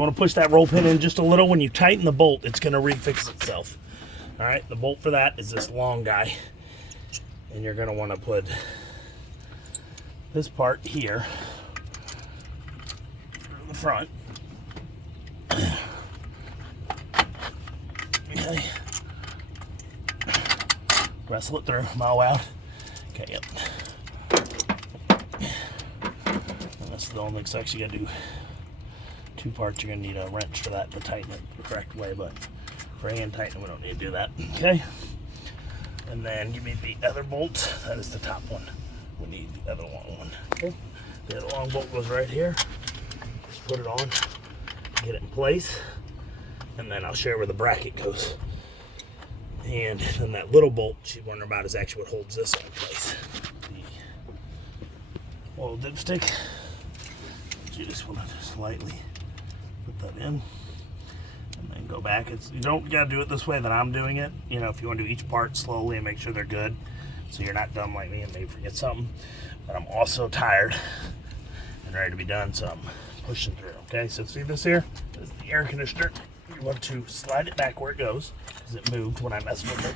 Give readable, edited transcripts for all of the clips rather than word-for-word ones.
You want to push that roll pin in just a little. When you tighten the bolt, it's going to refix itself. All right, the bolt for that is this long guy. And you're going to want to put this part here in the front. Okay. Wrestle it through, mow out. Okay, yep. And this is the only thing, so you got to do 2 parts. You're going to need a wrench for that to tighten it the correct way, but for hand tightening, we don't need to do that. Okay. And then give me the other bolt. That is the top one. We need the other long one. Okay. The other long bolt goes right here. Just put it on, get it in place, and then I'll show you where the bracket goes. And then that little bolt she's wondering about is actually what holds this in place. The oil dipstick. You just want to just lightly put that in. And then go back. You don't got to do it this way that I'm doing it. You know, if you want to do each part slowly and make sure they're good, so you're not dumb like me and maybe forget something. But I'm also tired and ready to be done, so I'm pushing through. Okay, so see this here? This is the air conditioner. You want to slide it back where it goes, because it moved when I messed with it.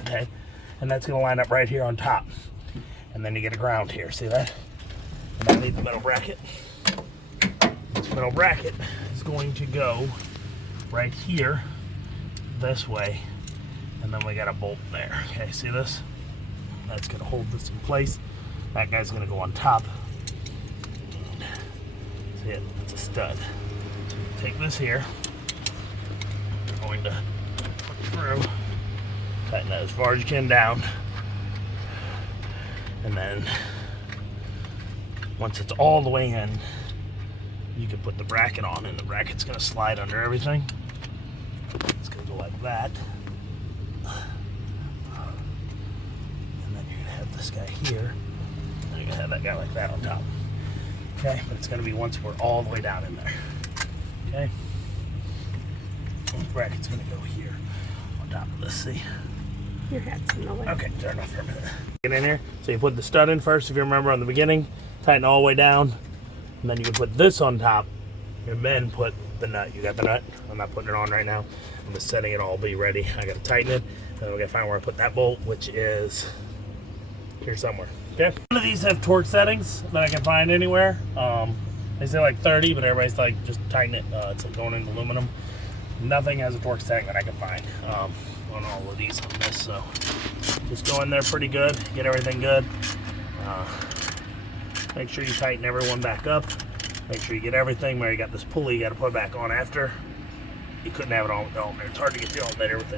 Okay, and that's going to line up right here on top. And then you get a ground here. See that? And I need the metal bracket. This metal bracket is going to go right here this way, and then we got a bolt there. Okay, see this? That's going to hold this in place. That guy's going to go on top. See it? It's a stud. So you take this here. You're going to put it through. Tighten that as far as you can down. And then once it's all the way in, you can put the bracket on, and the bracket's going to slide under everything. It's going to go like that. And then you're going to have this guy here. And you're going to have that guy like that on top. Okay, but it's going to be once we're all the way down in there. Okay? And the bracket's going to go here on top of this, see? Your head's in the way. Okay, turn off for a minute. Get in here. So you put the stud in first, if you remember on the beginning. Tighten all the way down. And then you can put this on top, and then put the nut. You got the nut? I'm not putting it on right now. I'm just setting it all, be ready. I gotta tighten it, and then we gotta find where I put that bolt, which is here somewhere. Okay. None of these have torque settings that I can find anywhere. They say like 30, but everybody's like, just tighten it. It's going into aluminum. Nothing has a torque setting that I can find on all of these on this. So just go in there pretty good, get everything good. Make sure you tighten everyone back up. Make sure you get everything. Where you got this pulley, you got to put it back on after. You couldn't have it on with the alternator. It's hard to get the alternator with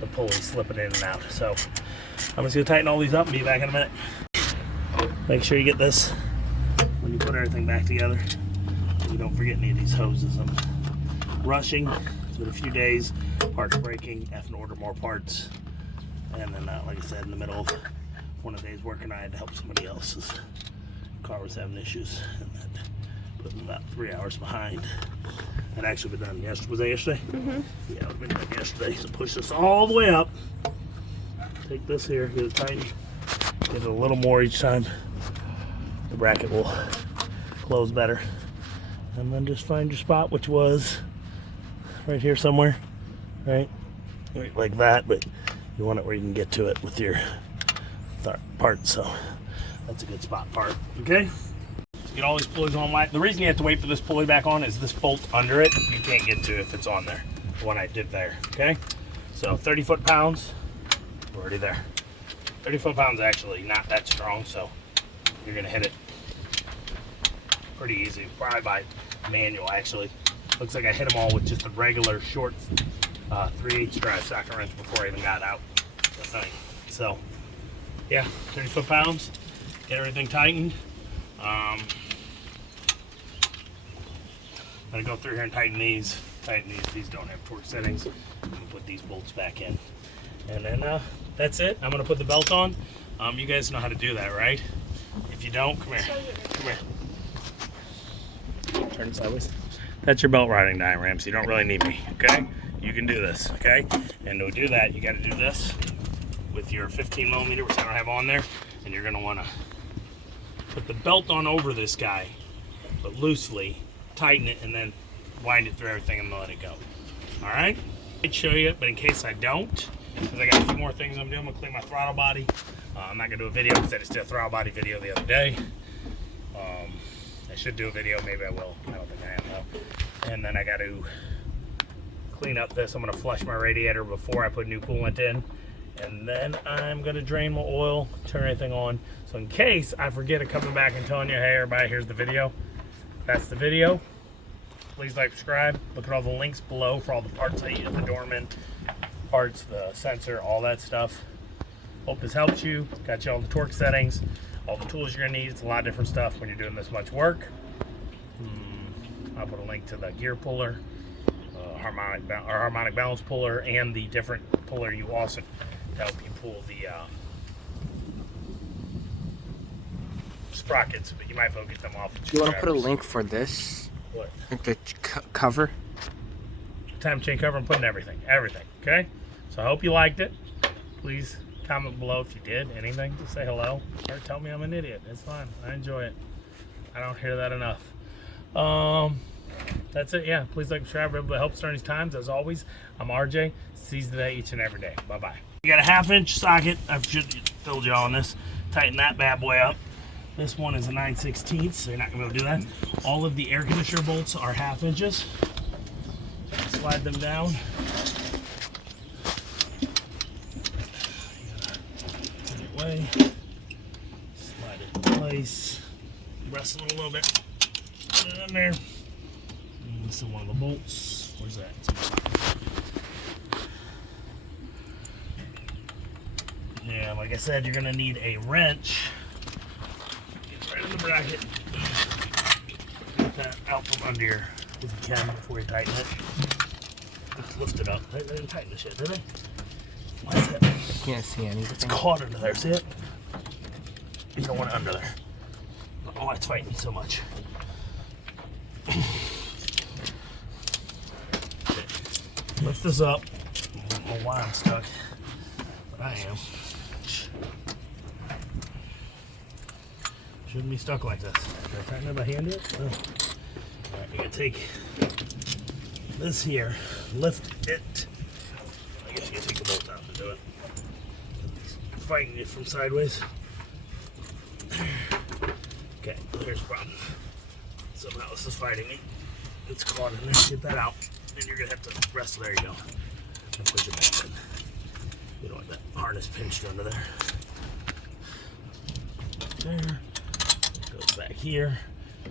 the pulley slipping in and out. So I'm just going to tighten all these up and be back in a minute. Make sure you get this when you put everything back together. You don't forget any of these hoses. I'm rushing. It's been a few days. Parts breaking. I have to order more parts. And then, like I said, in the middle of one of the days working, I had to help somebody else's car was having issues, and that put them about 3 hours behind. That actually been done yesterday. Was that yesterday? Mm-hmm. Yeah, it was been done yesterday. So push this all the way up. Take this here, get it tightened. Get it a little more each time. The bracket will close better. And then just find your spot, which was right here somewhere, right like that. But you want it where you can get to it with your parts. So that's a good spot for it. Okay? So get all these pulleys on. The reason you have to wait for this pulley back on is this bolt under it, you can't get to if it's on there. The one I did there. Okay? So 30 foot-pounds, we're already there. 30 foot-pounds actually not that strong, so you're gonna hit it pretty easy. Probably by manual actually. Looks like I hit them all with just a regular short 3/8 drive socket wrench before I even got out the thing. So yeah, 30 foot-pounds. Get everything tightened. I'm gonna go through here and tighten these. These don't have torque settings. I'm gonna put these bolts back in. And then that's it. I'm gonna put the belt on. You guys know how to do that, right? If you don't, come here. Come here. Turn it sideways. That's your belt riding diagram, so you don't really need me, okay? You can do this, okay? And to do that, you gotta do this with your 15 millimeter, which I don't have on there. And you're gonna wanna put the belt on over this guy, but loosely, tighten it, and then wind it through everything and let it go. All right? I'd show you, but in case I don't, because I got a few more things I'm doing, I'm gonna clean my throttle body. I'm not gonna do a video because I just did a throttle body video the other day. I should do a video, maybe I will. I don't think I am though. And then I got to clean up this. I'm gonna flush my radiator before I put new coolant in. And then I'm gonna drain my oil, turn everything on. So in case I forget it coming back and telling you, hey everybody, here's the video. That's the video. Please like, subscribe. Look at all the links below for all the parts I use, the dormant parts, the sensor, all that stuff. Hope this helps you. Got you all the torque settings, all the tools you're gonna need. It's a lot of different stuff when you're doing this much work. I'll put a link to the gear puller, harmonic balance puller, and the different puller you also to help you pull the sprockets, but you might both get them off. Do you want to put a link for this? What? Like the cover? Time chain cover, I'm putting everything, okay? So I hope you liked it. Please comment below if you did, anything, just say hello, or tell me I'm an idiot. It's fine, I enjoy it. I don't hear that enough. That's it, yeah. Please like, subscribe, everybody helps during these times. As always, I'm RJ. Seize the day each and every day. Bye-bye. You got a 1/2-inch socket. I've told you all on this. Tighten that bad boy up. This one is a 9/16, so you're not gonna be able to do that. All of the air conditioner bolts are 1/2 inches. Slide them down. Put it away. Slide it in place. Wrestle it a little bit. Put it in there. This is one of the bolts. Where's that? Yeah, like I said, you're gonna need a wrench. Get right in the bracket. Get that out from under here if you can before you tighten it. Let's lift it up. They didn't tighten the shit, did they? Why is that? Can't see anything. It's caught under there. See it? You don't want it under there. I don't know why it's fighting so much. Lift this up. I don't know why I'm stuck, but I am. Shouldn't be stuck like this. Should I tighten it by hand yet? Oh. Alright, you're gonna take this here, lift it. I guess you can take the bolt out to do it. It's fighting it from sideways. Okay, here's the problem. Somehow this is fighting me. It's caught in there. Get that out. Then you're gonna have to rest. There you go. And push it back in. You don't want that harness pinched under there. There. Goes back here.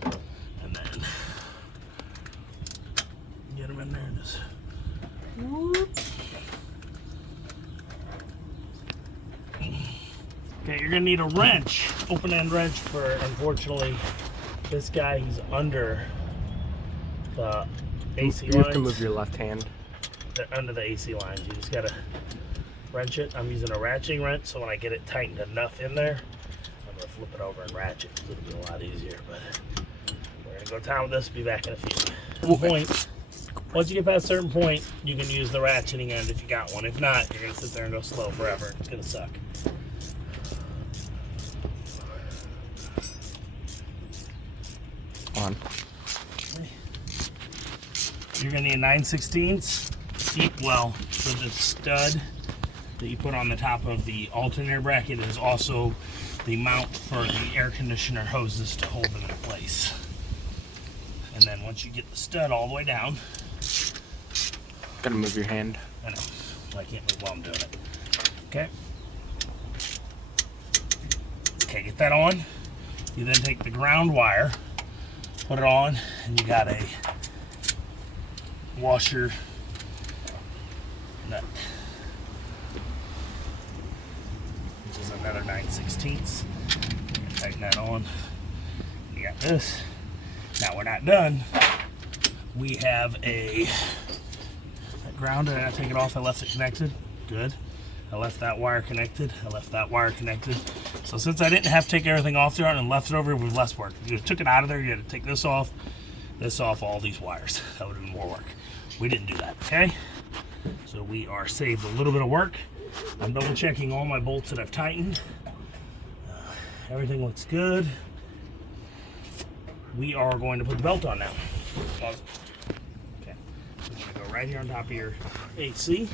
And then get them in there and just whoop. Okay, you're gonna need a wrench, open end wrench for, unfortunately, this guy, he's under the AC lines. You have to move your left hand. Under the AC lines. You just gotta wrench it. I'm using a ratcheting wrench, so when I get it tightened enough in there, I'm gonna flip it over and ratchet. It'll be a lot easier, but we're gonna go down with this, be back in a few. Point. Once you get past a certain point, you can use the ratcheting end if you got one. If not, you're gonna sit there and go slow forever. It's gonna suck. On. You're gonna need a 9/16 deep well for the stud that you put on the top of the alternator bracket. Is also the mount for the air conditioner hoses to hold them in place. And then once you get the stud all the way down, Gotta move your hand. I know, I can't move while I'm doing it. Okay. Okay, get that on. You then take the ground wire, put it on, and you got a washer nut, which is another 9/16. Tighten that on. You got this. Now we're not done. We have a ground. Did I take it off? I left it connected. Good. I left that wire connected. I left that wire connected. So since I didn't have to take everything off there and left it over with less work, if you took it out of there, you had to take this off, all these wires. That would have been more work. We didn't do that, okay? So we are saved a little bit of work. I'm double checking all my bolts that I've tightened. Everything looks good. We are going to put the belt on now. Pause. You want to go right here on top of your AC.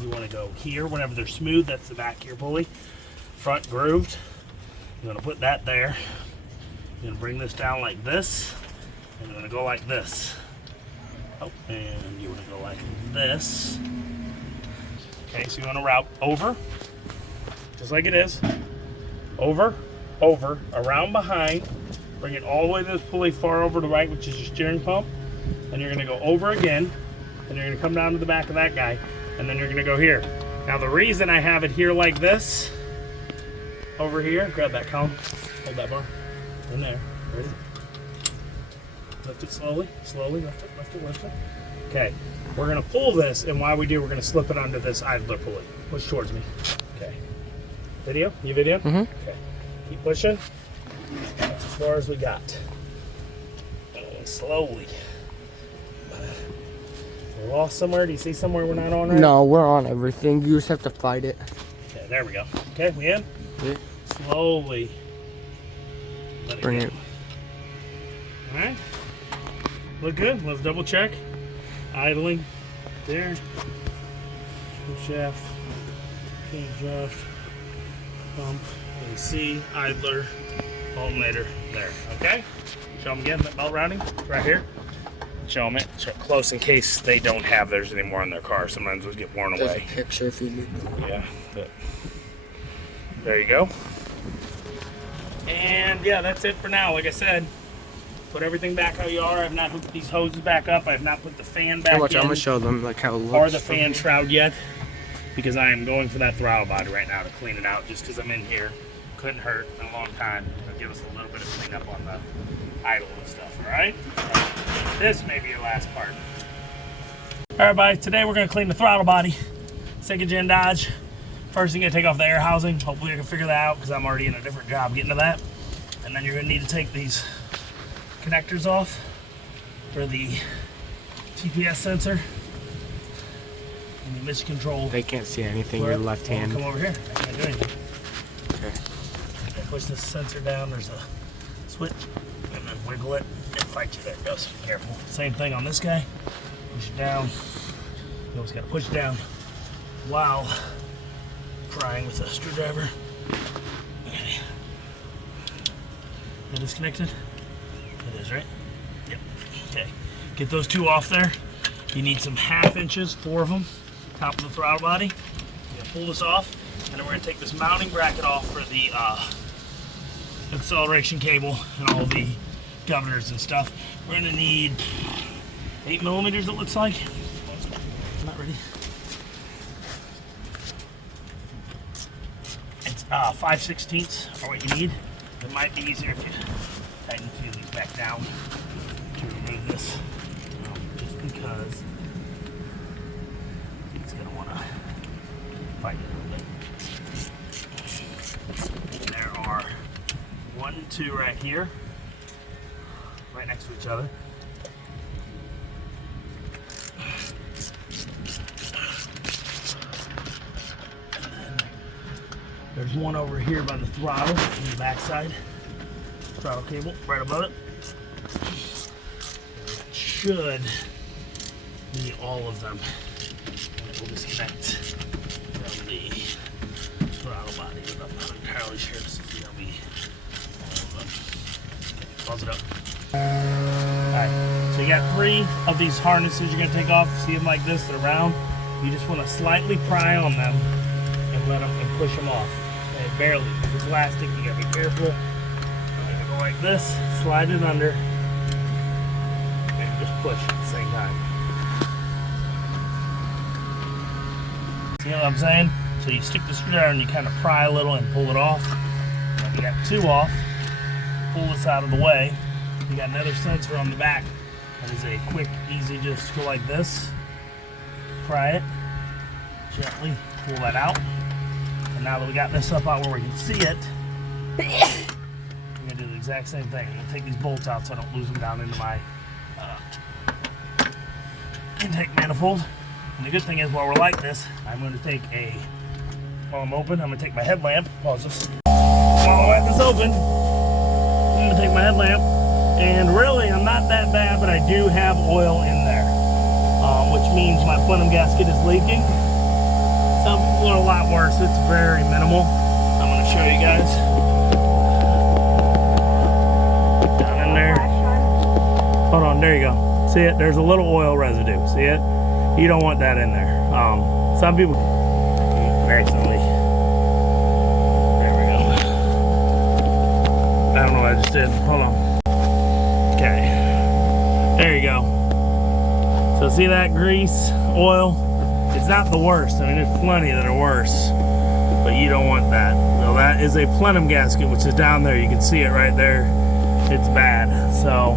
You want to go here whenever they're smooth. That's the back of your pulley. Front grooved. You're going to put that there. You're going to bring this down like this. And you're going to go like this. Oh, and you want to go like this. Okay, so you want to route over, just like it is. Over, over, around behind. Bring it all the way to this pulley far over to the right, which is your steering pump. And you're going to go over again. And you're going to come down to the back of that guy. And then you're going to go here. Now the reason I have it here like this, over here, grab that column, hold that bar, in there, ready? Lift it slowly, slowly, lift it, lift it, lift it. Okay, we're gonna pull this, and while we do, we're gonna slip it onto this idler pulley. Push towards me. Okay. Video? You video? Mm-hmm. Okay. Keep pushing. That's as far as we got. Slowly. We're lost somewhere. Do you see somewhere we're not on right? No, we're on everything. You just have to fight it. Okay, there we go. Okay, we in? Yeah. Slowly. Let Bring go. it. Alright. Look good. Let's double check. Idling. There. Shaft. Change shaft. Pump. AC. Idler. Alternator. There. Okay? Show them again. That belt routing. Right here. Show them it. Show it close in case they don't have theirs anymore in their car. Sometimes those get worn There's away. a picture if you need. Yeah. But there you go. And yeah, that's it for now. Like I said, put everything back how you are. I have not hooked these hoses back up. I have not put the fan back Watch, in. I'm gonna show them like how it looks. Or the fan shroud yet, because I am going for that throttle body right now to clean it out. Just because I'm in here, couldn't hurt in a long time. It'll give us a little bit of cleanup on the idle and stuff. All right. This may be your last part. All right, buddy. Today we're gonna clean the throttle body. Second gen Dodge. First thing, you're gonna take off the air housing. Hopefully I can figure that out because I'm already in a different job getting to that. And then you're gonna need to take these connectors off for the TPS sensor and the emission control. They can't see anything. Your left hand. Come over here. I can't do anything. Okay. Push this sensor down. There's a switch, and then wiggle it and fight you. There it goes. Careful. Same thing on this guy. Push it down. You always gotta push it down while prying with a screwdriver. Okay. That is connected? It is, right? Yep. Okay. Get those two off there. You need some 1/2 inches, 4 of them, top of the throttle body. You're gonna pull this off, and then we're gonna take this mounting bracket off for the acceleration cable and all the governors and stuff. We're gonna need 8 millimeters, it looks like. I'm not ready. It's 5/16 are what you need. It might be easier if you tighten a few of these back down to remove this, just because it's gonna want to fight it a little bit. And there are 1, 2 right here, right next to each other. There's one over here by the throttle on the backside. Throttle cable right above it. That should be all of them. And it will disconnect from the throttle body, but I'm not entirely sure. This is gonna be all of them. Okay, pause it up. Alright, so you got 3 of these harnesses you're gonna take off. See them like this, they're round. You just want to slightly pry on them and let them and push them off. Okay, barely. It's elastic, you gotta be careful. You're gonna go like this, slide it under, and just push at the same time. See what I'm saying? So you stick the screwdriver and you kind of pry a little and pull it off. Now you got 2 off. Pull this out of the way. You got another sensor on the back. That is a quick, easy, just go like this. Pry it. Gently pull that out. And now that we got this up out where we can see it, I'm gonna do the exact same thing. I'm gonna take these bolts out so I don't lose them down into my intake manifold. And the good thing is, while we're like this, I'm gonna take while I'm open, I'm gonna take my headlamp, pause this. While I have this open, I'm gonna take my headlamp, and really, I'm not that bad, but I do have oil in there, which means my plenum gasket is leaking. Some people are a lot worse. It's very minimal. I'm going to show you guys. Down in there. Hold on, there you go. See it? There's a little oil residue. See it? You don't want that in there. Some people accidentally. There we go. I don't know what I just did. Hold on. Okay. There you go. So see that grease, oil? It's not the worst. I mean, there's plenty that are worse, but you don't want that. So that is a plenum gasket, which is down there. You can see it right there. It's bad. So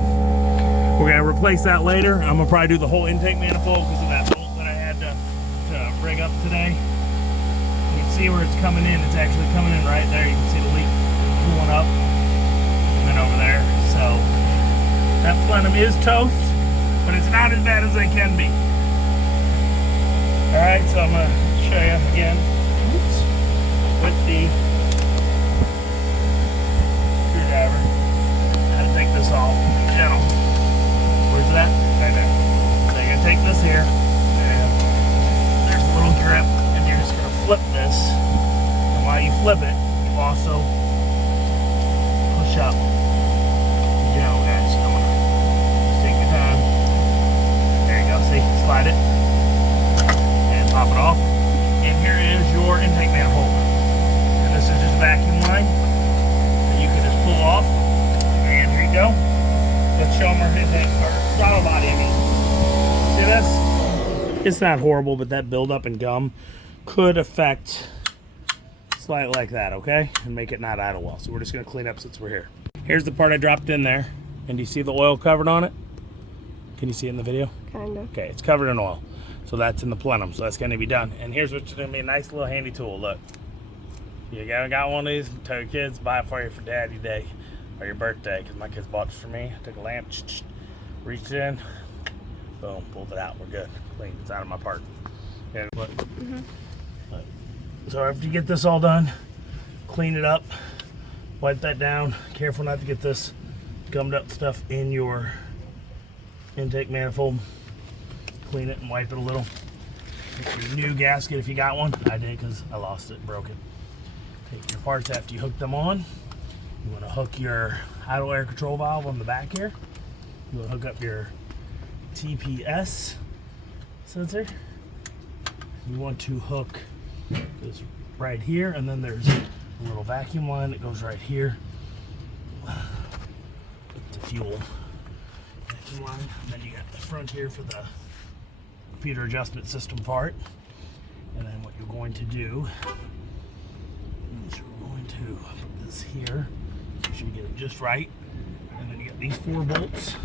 we're gonna replace that later. I'm gonna probably do the whole intake manifold because of that bolt that I had to rig up today. You can see where it's coming in. It's actually coming in right there. You can see the leak pulling up and then over there. So that plenum is toast, but it's not as bad as they can be. Alright, so I'm going to show you again, oops, with the screwdriver how to take this off. Gentle. Where's that? Right there. So you're going to take this here, and there's a little grip, and you're just going to flip this. And while you flip it, you also push up. Gentle, guys. So I'm going to just take your time. There you go. See? Slide it. Pop it off, and here is your intake manifold. And this is just a vacuum line that you can just pull off, and here you go. Let's show them our intake, our throttle body. See this? It's not horrible, but that buildup in gum could affect slightly like that, okay? And make it not idle well. So we're just gonna clean up since we're here. Here's the part I dropped in there, and do you see the oil covered on it? Can you see it in the video? Kind of. Okay, it's covered in oil. So that's in the plenum, so that's going to be done. And here's what's going to be a nice little handy tool. Look, you got one of these, tell your kids, buy it for you for Daddy Day or your birthday, because my kids bought it for me. I took a lamp, reached in, boom, pulled it out. We're good. Clean. It's out of my part. Okay, look. So after you get this all done, clean it up, wipe that down. Careful not to get this gummed up stuff in your intake manifold. Clean it and wipe it a little. Get your new gasket if you got one. I did because I lost it, broke it. Take your parts after you hook them on. You want to hook your idle air control valve on the back here. You want to hook up your TPS sensor. You want to hook this right here, and then there's a little vacuum line that goes right here to fuel vacuum line. And then you got the front here for the computer adjustment system part. And then what you're going to do is you're going to put this here. Make sure you get it just right. And then you got these 4 bolts.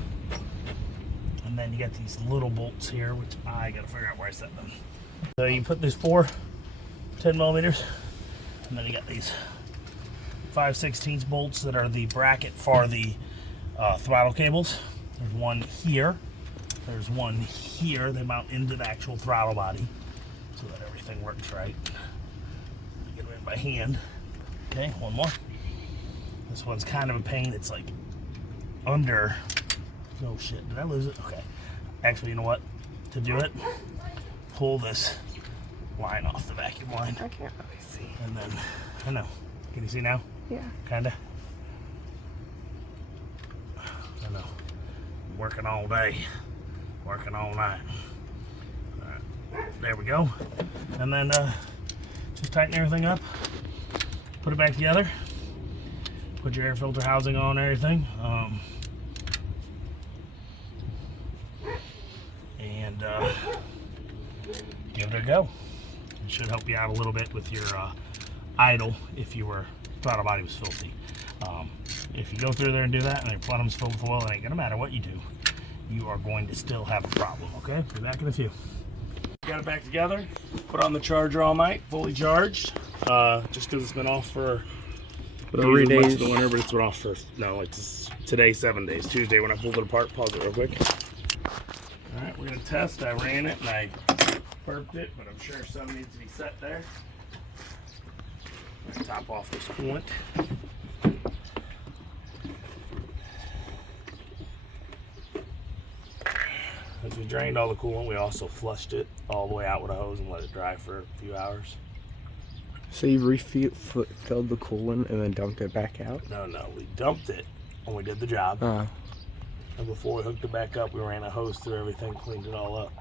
And then you got these little bolts here, which I gotta figure out where I set them. So you put these 4 10 millimeters, and then you got these 5/16 bolts that are the bracket for the throttle cables. There's one here. There's one here. They mount into the actual throttle body so that everything works right. Get them in by hand. Okay, one more. This one's kind of a pain. It's like under. Oh shit, did I lose it? Okay. Actually, you know what? To do it, pull this line off the vacuum line. I can't really see. And then, I know. Can you see now? Yeah. Kinda. I know. Working all day. Working all night. Alright, there we go. And then just tighten everything up. Put it back together. Put your air filter housing on and everything. And give it a go. It should help you out a little bit with your idle if your throttle body was filthy. If you go through there and do that and your plenum's filled with oil, it ain't gonna matter what you do. You are going to still have a problem, okay? Be back in a few. Got it back together, put on the charger all night, fully charged. Just because it's been off for 3 days. Much of the winter, but it's been off for, no, it's today 7 days. Tuesday when I pulled it apart, pause it real quick. All right, we're gonna test. I ran it and I burped it, but I'm sure some needs to be set there. Top off this coolant. As we we drained all the coolant. We also flushed it all the way out with a hose and let it dry for a few hours. So you filled the coolant and then dumped it back out? No, we dumped it when we did the job. And before we hooked it back up, we ran a hose through everything, cleaned it all up.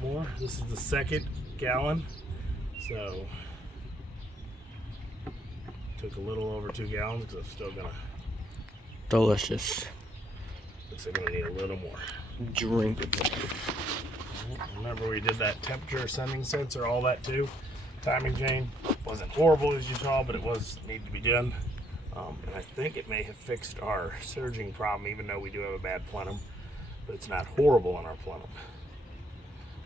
One more. This is the 2nd gallon. So took a little over 2 gallons because I'm still gonna. Delicious. Looks like I'm gonna need a little more. Drink it. Remember we did that temperature sending sensor, all that too. Timing chain wasn't horrible as you saw, but it was needed to be done. And I think it may have fixed our surging problem, even though we do have a bad plenum. But it's not horrible in our plenum.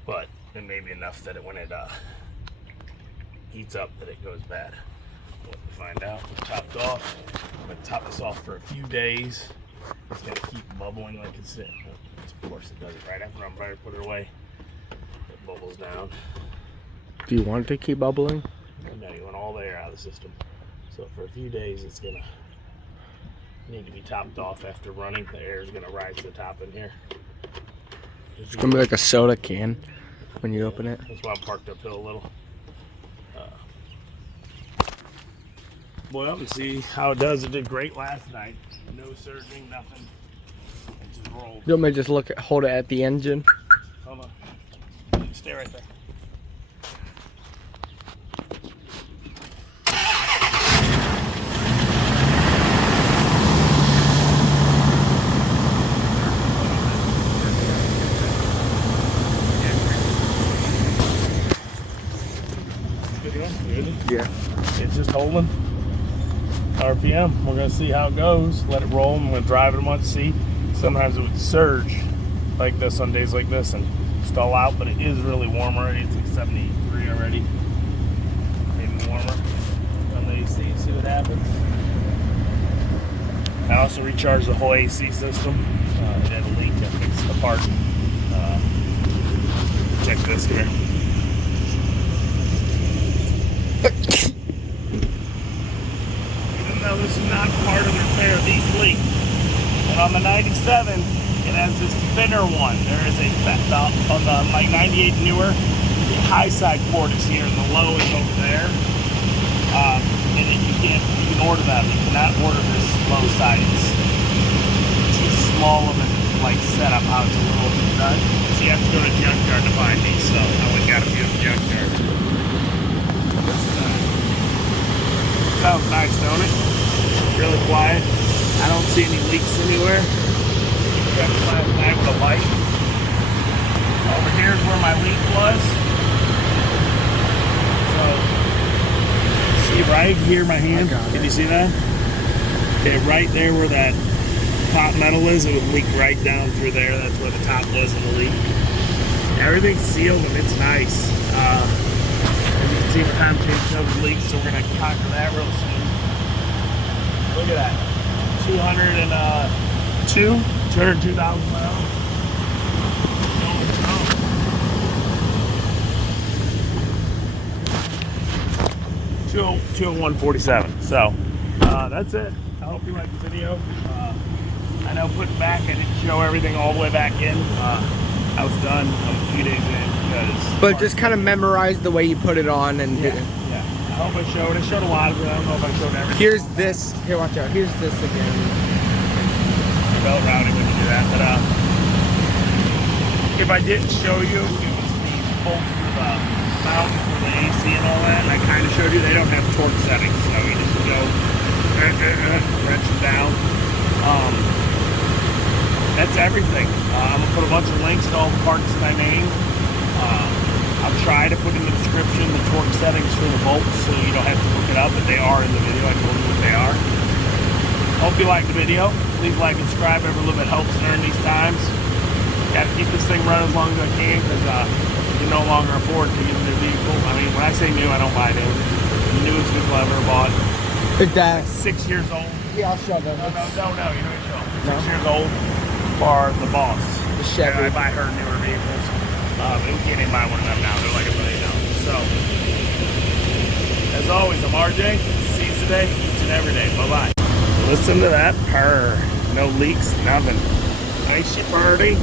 But it may be enough that when it heats up that it goes bad. We'll find out. We're topped off. I'm going to top this off for a few days. It's going to keep bubbling like it's in. Of course it does it right after I'm ready to put it away. It bubbles down. Do you want it to keep bubbling? No, you want all the air out of the system. So for a few days it's going to need to be topped off after running. The air is going to rise to the top in here. It's going to be like a soda can when you open it. That's why I'm parked uphill a little. Boil up and see how it does. It did great last night. No surging, nothing. It just rolled. You want me to just hold it at the engine? Hold on. Stay right there. Yeah. It's just holding RPM. We're gonna see how it goes. Let it roll. I'm gonna drive it a month, see. Sometimes it would surge like this on days like this and stall out, but it is really warm already. It's like 73 already, maybe warmer on the AC. See what happens. I also recharged the whole AC system. It had a leak. I fixed the part. Check this here. Even though this is not part of the repair, these leak. And on the 97, it has this thinner one. There is on the like 98 newer, the high side port is here and the low is over there. And then you can order them. You cannot order this low side. It's too small of a like setup how it's a little done. So you have to go to a junkyard to find these. So I went and got a few at the junkyard. Sounds nice, don't it? Really quiet. I don't see any leaks anywhere. Got last night with a light. Over here is where my leak was. So, see right here, my hand. Can you see that? Okay, right there where that top metal is, it would leak right down through there. That's where the top was in the leak. Everything's sealed and it's nice. See the time change covers leaks, so we're going to conquer that real soon. Look at that. 202,000 miles. 201.47. So that's it. I hope you liked the video. I know putting back, I didn't show everything all the way back in. I was done a few days in because. But just kind of memorize the way you put it on and. Yeah. I hope I showed. I showed a lot of it. I don't know if I showed everything. Here's this. Here, watch out. Here's this again. Belt routing when you do that. But if I didn't show you, it was the bolt for the mount for the AC and all that. And I kind of showed you they don't have torque settings, so you just go wrench it down. That's everything. I'm gonna put a bunch of links to all the parts that I named. I'll try to put in the description the torque settings for the bolts so you don't have to look it up, but they are in the video. I told you what they are. Hope you liked the video. Please like and subscribe. Every little bit helps during these times. Got to keep this thing running as long as I can because you can no longer afford to get a new vehicle. I mean, when I say new, I don't buy new. The newest vehicle I've ever bought. Is that 6 years old. Yeah, I'll show them. No, you don't show. 6 years old for the boss. The Chevy. I buy her newer vehicles. We can't even buy one of them now. They're like $1 million. So, as always, I'm RJ. See you today, each and every day. Bye-bye. Listen to that purr. no leaks, nothing. Ain't she pretty?